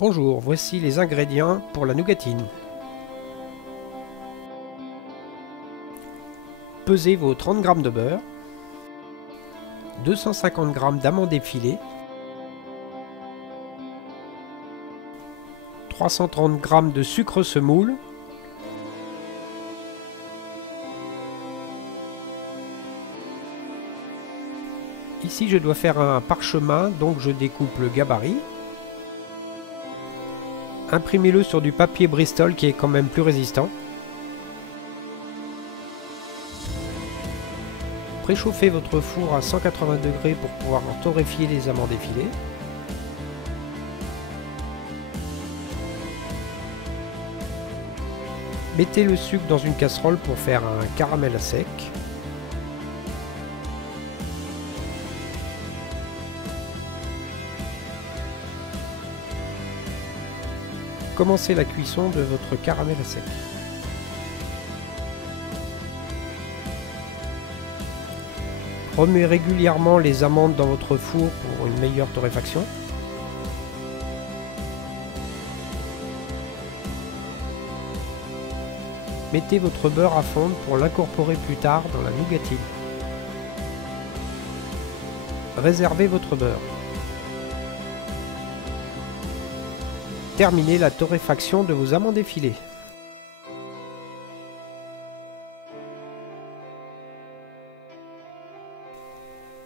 Bonjour, voici les ingrédients pour la nougatine. Pesez vos 30 g de beurre, 250 g d'amandes effilées, 330 g de sucre semoule, ici je dois faire un parchemin, donc je découpe le gabarit. Imprimez-le sur du papier Bristol qui est quand même plus résistant. Préchauffez votre four à 180 degrés pour pouvoir torréfier les amandes effilées. Mettez le sucre dans une casserole pour faire un caramel à sec. Commencez la cuisson de votre caramel à sec. Remuez régulièrement les amandes dans votre four pour une meilleure torréfaction. Mettez votre beurre à fondre pour l'incorporer plus tard dans la nougatine. Réservez votre beurre. Terminez la torréfaction de vos amandes effilées.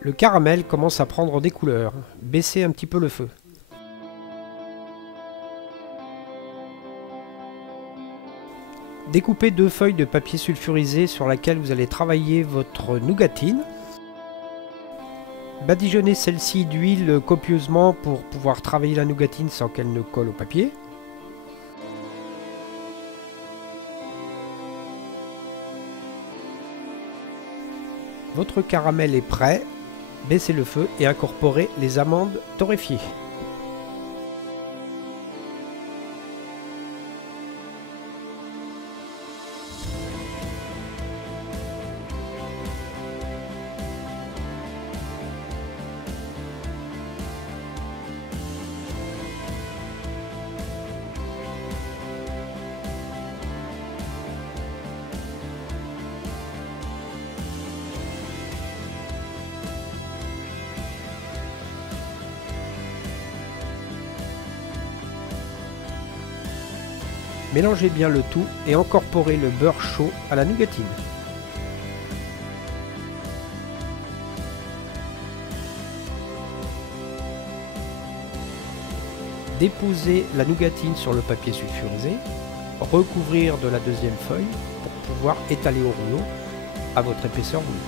Le caramel commence à prendre des couleurs. Baissez un petit peu le feu. Découpez 2 feuilles de papier sulfurisé sur laquelle vous allez travailler votre nougatine. Badigeonnez celle-ci d'huile copieusement pour pouvoir travailler la nougatine sans qu'elle ne colle au papier. Votre caramel est prêt. Baissez le feu et incorporez les amandes torréfiées. Mélangez bien le tout et incorporez le beurre chaud à la nougatine. Déposez la nougatine sur le papier sulfurisé, recouvrir de la deuxième feuille pour pouvoir étaler au rouleau à votre épaisseur voulue.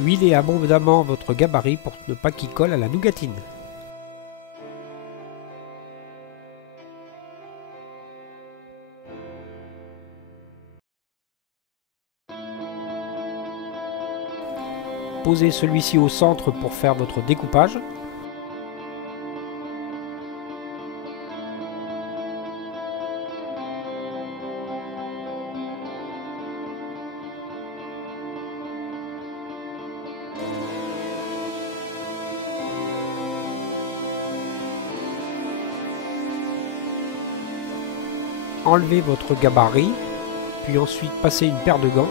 Huilez abondamment votre gabarit pour ne pas qu'il colle à la nougatine. Posez celui-ci au centre pour faire votre découpage. Enlevez votre gabarit, puis ensuite passez une paire de gants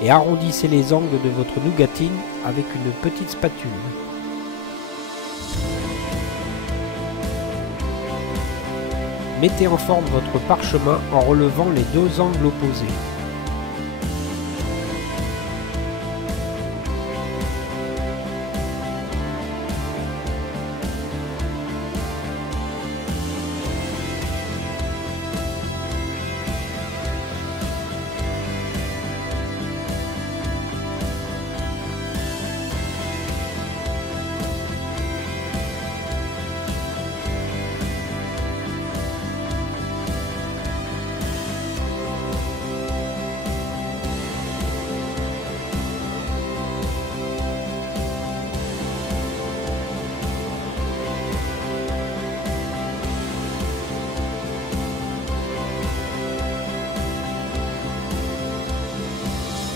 et arrondissez les angles de votre nougatine avec une petite spatule. Mettez en forme votre parchemin en relevant les 2 angles opposés.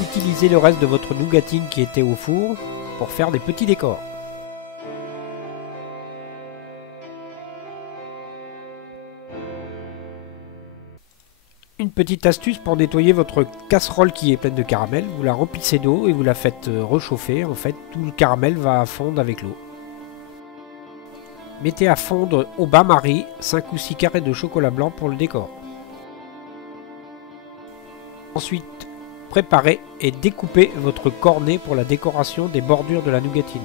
Utilisez le reste de votre nougatine qui était au four pour faire des petits décors. Une petite astuce pour nettoyer votre casserole qui est pleine de caramel, vous la remplissez d'eau et vous la faites rechauffer. En fait, tout le caramel va fondre avec l'eau. Mettez à fondre au bain-marie 5 ou 6 carrés de chocolat blanc pour le décor. Ensuite, préparez et découpez votre cornet pour la décoration des bordures de la nougatine.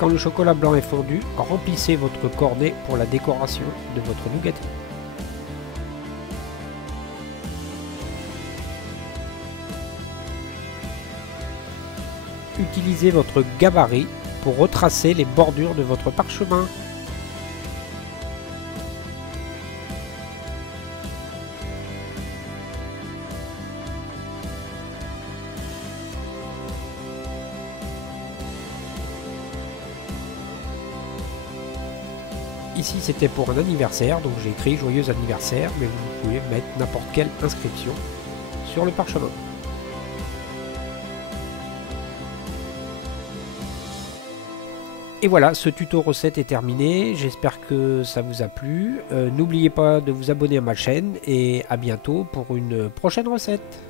Quand le chocolat blanc est fondu, remplissez votre cornet pour la décoration de votre nougatine. Utilisez votre gabarit pour retracer les bordures de votre parchemin. Ici c'était pour un anniversaire, donc j'ai écrit joyeux anniversaire, mais vous pouvez mettre n'importe quelle inscription sur le parchemin. Et voilà, ce tuto recette est terminé, j'espère que ça vous a plu. N'oubliez pas de vous abonner à ma chaîne et à bientôt pour une prochaine recette.